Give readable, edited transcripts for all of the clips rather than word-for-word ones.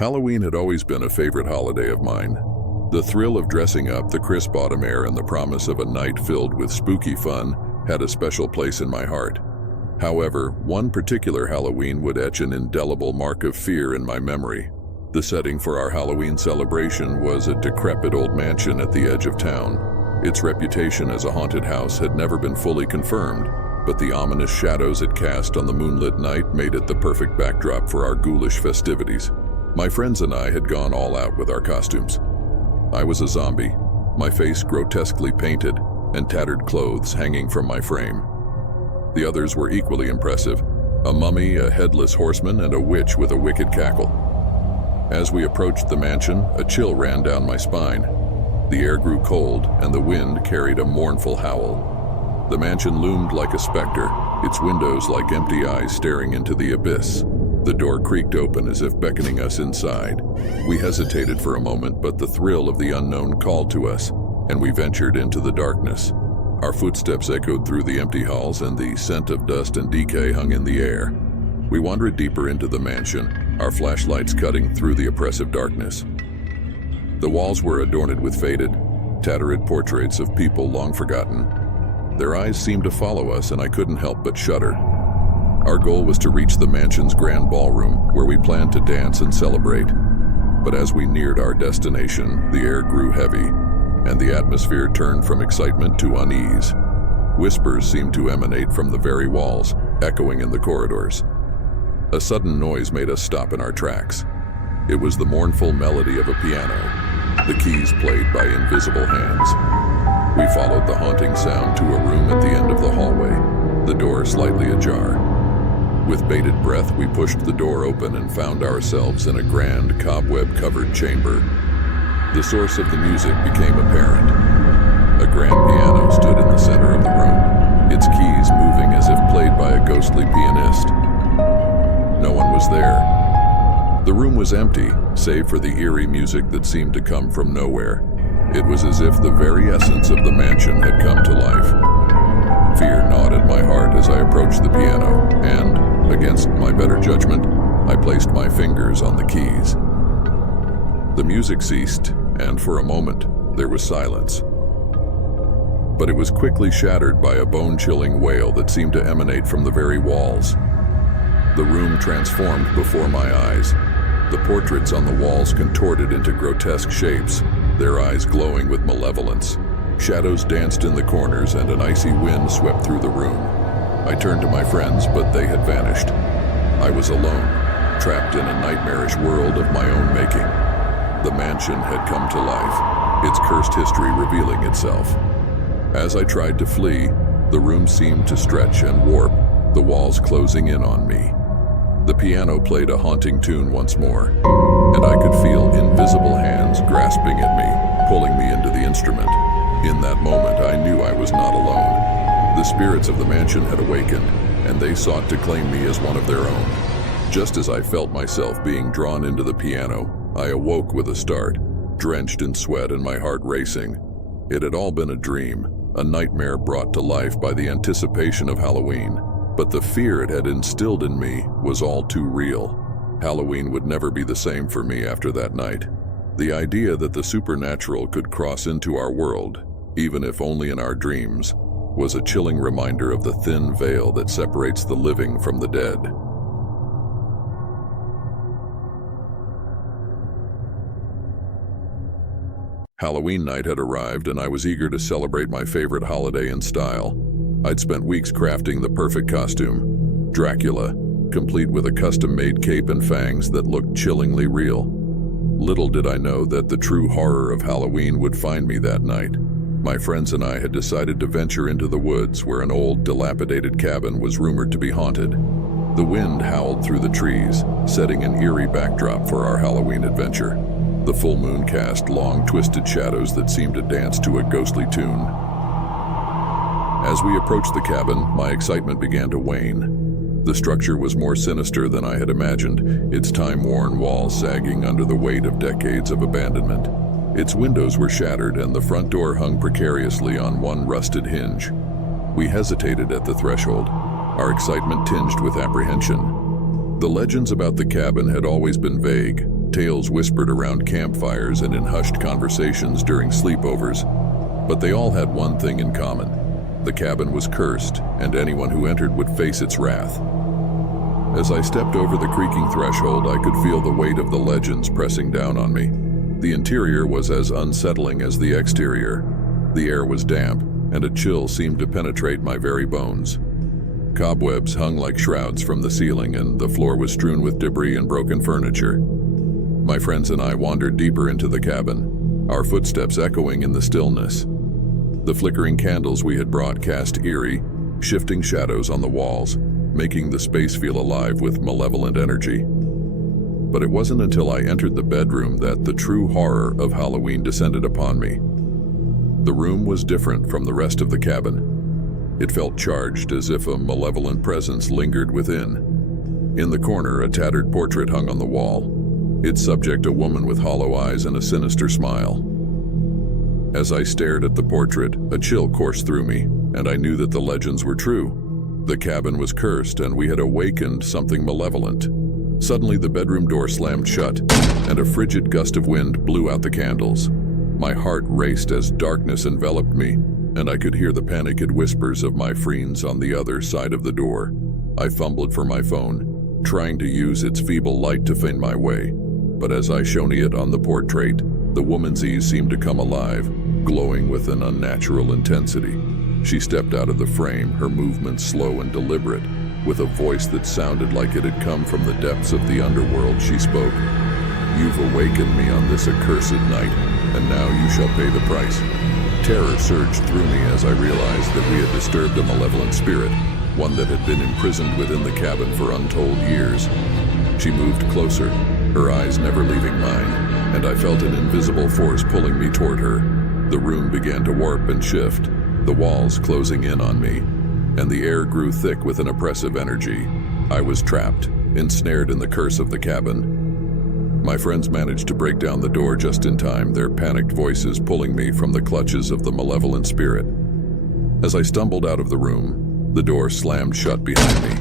Halloween had always been a favorite holiday of mine. The thrill of dressing up, the crisp autumn air, and the promise of a night filled with spooky fun had a special place in my heart. However, one particular Halloween would etch an indelible mark of fear in my memory. The setting for our Halloween celebration was a decrepit old mansion at the edge of town. Its reputation as a haunted house had never been fully confirmed, but the ominous shadows it cast on the moonlit night made it the perfect backdrop for our ghoulish festivities. My friends and I had gone all out with our costumes. I was a zombie, my face grotesquely painted and tattered clothes hanging from my frame. The others were equally impressive, a mummy, a headless horseman, and a witch with a wicked cackle. As we approached the mansion, a chill ran down my spine. The air grew cold, and the wind carried a mournful howl. The mansion loomed like a specter, its windows like empty eyes staring into the abyss. The door creaked open as if beckoning us inside. We hesitated for a moment, but the thrill of the unknown called to us, and we ventured into the darkness. Our footsteps echoed through the empty halls, and the scent of dust and decay hung in the air. We wandered deeper into the mansion, our flashlights cutting through the oppressive darkness. The walls were adorned with faded, tattered portraits of people long forgotten. Their eyes seemed to follow us, and I couldn't help but shudder. Our goal was to reach the mansion's grand ballroom, where we planned to dance and celebrate. But as we neared our destination, the air grew heavy, and the atmosphere turned from excitement to unease. Whispers seemed to emanate from the very walls, echoing in the corridors. A sudden noise made us stop in our tracks. It was the mournful melody of a piano, the keys played by invisible hands. We followed the haunting sound to a room at the end of the hallway, the door slightly ajar. With bated breath, we pushed the door open and found ourselves in a grand, cobweb-covered chamber. The source of the music became apparent. A grand piano stood in the center of the room, its keys moving as if played by a ghostly pianist. No one was there. The room was empty, save for the eerie music that seemed to come from nowhere. It was as if the very essence of the mansion had come to life. Fear gnawed at my heart as I approached the piano, and, against my better judgment, I placed my fingers on the keys. The music ceased, and for a moment, there was silence. But it was quickly shattered by a bone-chilling wail that seemed to emanate from the very walls. The room transformed before my eyes. The portraits on the walls contorted into grotesque shapes, their eyes glowing with malevolence. Shadows danced in the corners, and an icy wind swept through the room. I turned to my friends, but they had vanished. I was alone, trapped in a nightmarish world of my own making. The mansion had come to life, its cursed history revealing itself. As I tried to flee, the room seemed to stretch and warp, the walls closing in on me. The piano played a haunting tune once more, and I could feel invisible hands grasping at me, pulling me into the instrument. In that moment, I knew I was not alone. The spirits of the mansion had awakened, and they sought to claim me as one of their own. Just as I felt myself being drawn into the piano, I awoke with a start, drenched in sweat and my heart racing. It had all been a dream, a nightmare brought to life by the anticipation of Halloween. But the fear it had instilled in me was all too real. Halloween would never be the same for me after that night. The idea that the supernatural could cross into our world, even if only in our dreams, was a chilling reminder of the thin veil that separates the living from the dead. Halloween night had arrived, and I was eager to celebrate my favorite holiday in style. I'd spent weeks crafting the perfect costume, Dracula, complete with a custom-made cape and fangs that looked chillingly real. Little did I know that the true horror of Halloween would find me that night. My friends and I had decided to venture into the woods where an old, dilapidated cabin was rumored to be haunted. The wind howled through the trees, setting an eerie backdrop for our Halloween adventure. The full moon cast long, twisted shadows that seemed to dance to a ghostly tune. As we approached the cabin, my excitement began to wane. The structure was more sinister than I had imagined, its time-worn walls sagging under the weight of decades of abandonment. Its windows were shattered, and the front door hung precariously on one rusted hinge. We hesitated at the threshold, our excitement tinged with apprehension. The legends about the cabin had always been vague, tales whispered around campfires and in hushed conversations during sleepovers, but they all had one thing in common. The cabin was cursed, and anyone who entered would face its wrath. As I stepped over the creaking threshold, I could feel the weight of the legends pressing down on me. The interior was as unsettling as the exterior. The air was damp, and a chill seemed to penetrate my very bones. Cobwebs hung like shrouds from the ceiling, and the floor was strewn with debris and broken furniture. My friends and I wandered deeper into the cabin, our footsteps echoing in the stillness. The flickering candles we had brought cast eerie, shifting shadows on the walls, making the space feel alive with malevolent energy. But it wasn't until I entered the bedroom that the true horror of Halloween descended upon me. The room was different from the rest of the cabin. It felt charged, as if a malevolent presence lingered within. In the corner, a tattered portrait hung on the wall, its subject a woman with hollow eyes and a sinister smile. As I stared at the portrait, a chill coursed through me, and I knew that the legends were true. The cabin was cursed, and we had awakened something malevolent. Suddenly, the bedroom door slammed shut, and a frigid gust of wind blew out the candles. My heart raced as darkness enveloped me, and I could hear the panicked whispers of my friends on the other side of the door. I fumbled for my phone, trying to use its feeble light to find my way. But as I shone it on the portrait, the woman's eyes seemed to come alive, glowing with an unnatural intensity. She stepped out of the frame, her movements slow and deliberate. With a voice that sounded like it had come from the depths of the underworld, she spoke. "You've awakened me on this accursed night, and now you shall pay the price." Terror surged through me as I realized that we had disturbed a malevolent spirit, one that had been imprisoned within the cabin for untold years. She moved closer, her eyes never leaving mine, and I felt an invisible force pulling me toward her. The room began to warp and shift, the walls closing in on me, and the air grew thick with an oppressive energy. I was trapped, ensnared in the curse of the cabin. My friends managed to break down the door just in time, their panicked voices pulling me from the clutches of the malevolent spirit. As I stumbled out of the room, the door slammed shut behind me,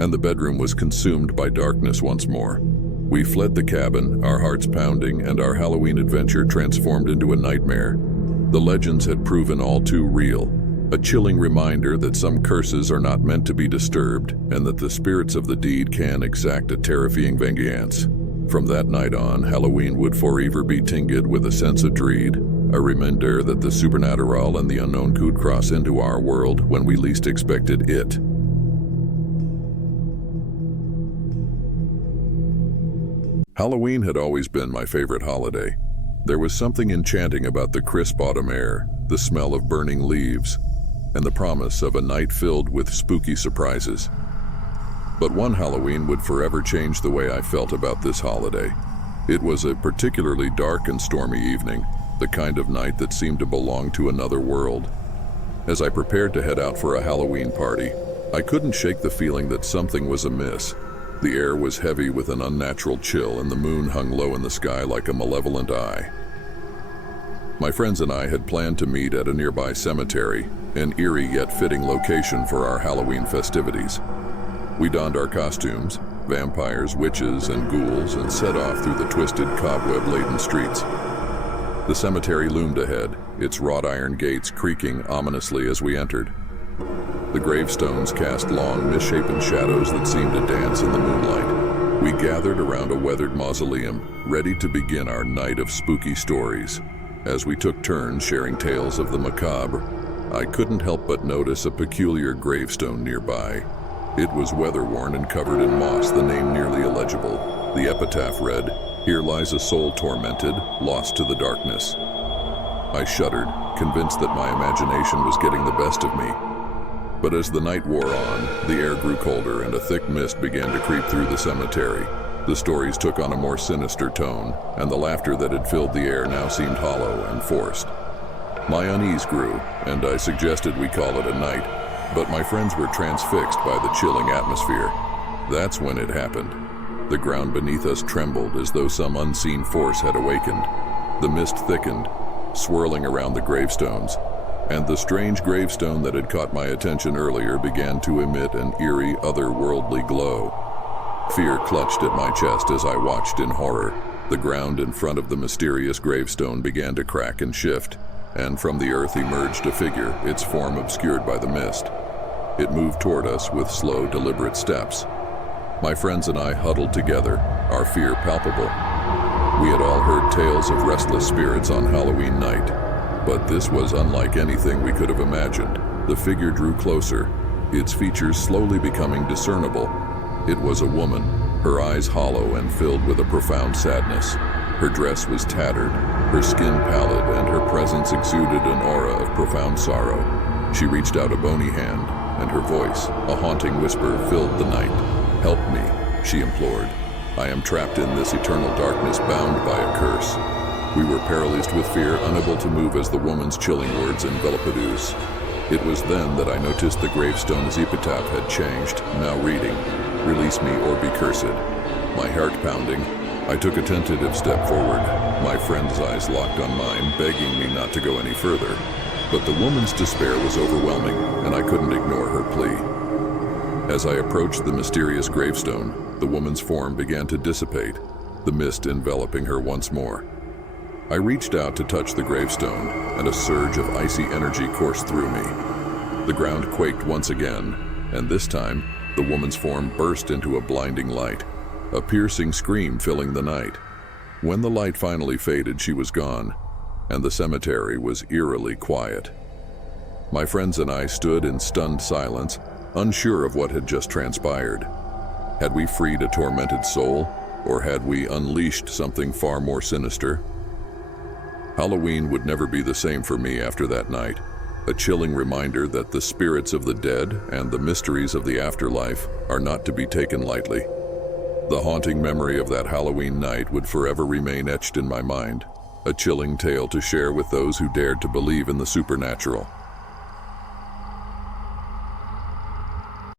and the bedroom was consumed by darkness once more. We fled the cabin, our hearts pounding, and our Halloween adventure transformed into a nightmare. The legends had proven all too real, a chilling reminder that some curses are not meant to be disturbed, and that the spirits of the deed can exact a terrifying vengeance. From that night on, Halloween would forever be tinged with a sense of dread, a reminder that the supernatural and the unknown could cross into our world when we least expected it. Halloween had always been my favorite holiday. There was something enchanting about the crisp autumn air, the smell of burning leaves, and the promise of a night filled with spooky surprises. But one Halloween would forever change the way I felt about this holiday. It was a particularly dark and stormy evening, the kind of night that seemed to belong to another world. As I prepared to head out for a Halloween party, I couldn't shake the feeling that something was amiss. The air was heavy with an unnatural chill, and the moon hung low in the sky like a malevolent eye. My friends and I had planned to meet at a nearby cemetery, an eerie yet fitting location for our Halloween festivities. We donned our costumes, vampires, witches, and ghouls, and set off through the twisted, cobweb-laden streets. The cemetery loomed ahead, its wrought iron gates creaking ominously as we entered. The gravestones cast long, misshapen shadows that seemed to dance in the moonlight. We gathered around a weathered mausoleum, ready to begin our night of spooky stories. As we took turns sharing tales of the macabre, I couldn't help but notice a peculiar gravestone nearby. It was weather-worn and covered in moss, the name nearly illegible. The epitaph read, "Here lies a soul tormented, lost to the darkness." I shuddered, convinced that my imagination was getting the best of me. But as the night wore on, the air grew colder and a thick mist began to creep through the cemetery. The stories took on a more sinister tone, and the laughter that had filled the air now seemed hollow and forced. My unease grew, and I suggested we call it a night, but my friends were transfixed by the chilling atmosphere. That's when it happened. The ground beneath us trembled as though some unseen force had awakened. The mist thickened, swirling around the gravestones, and the strange gravestone that had caught my attention earlier began to emit an eerie, otherworldly glow. Fear clutched at my chest as I watched in horror. The ground in front of the mysterious gravestone began to crack and shift, and from the earth emerged a figure, its form obscured by the mist. It moved toward us with slow, deliberate steps. My friends and I huddled together, our fear palpable. We had all heard tales of restless spirits on Halloween night, but this was unlike anything we could have imagined. The figure drew closer, its features slowly becoming discernible. It was a woman, her eyes hollow and filled with a profound sadness. Her dress was tattered, her skin pallid, and her presence exuded an aura of profound sorrow. She reached out a bony hand, and her voice, a haunting whisper, filled the night. "Help me," she implored. "I am trapped in this eternal darkness, bound by a curse." We were paralyzed with fear, unable to move as the woman's chilling words enveloped us. It was then that I noticed the gravestone's epitaph had changed, now reading, "Release me or be cursed." My heart pounding, I took a tentative step forward. My friend's eyes locked on mine, begging me not to go any further. But the woman's despair was overwhelming, and I couldn't ignore her plea. As I approached the mysterious gravestone, the woman's form began to dissipate, the mist enveloping her once more. I reached out to touch the gravestone, and a surge of icy energy coursed through me. The ground quaked once again, and this time, the woman's form burst into a blinding light, a piercing scream filling the night. When the light finally faded, she was gone, and the cemetery was eerily quiet. My friends and I stood in stunned silence, unsure of what had just transpired. Had we freed a tormented soul, or had we unleashed something far more sinister? Halloween would never be the same for me after that night, a chilling reminder that the spirits of the dead and the mysteries of the afterlife are not to be taken lightly. The haunting memory of that Halloween night would forever remain etched in my mind, a chilling tale to share with those who dared to believe in the supernatural.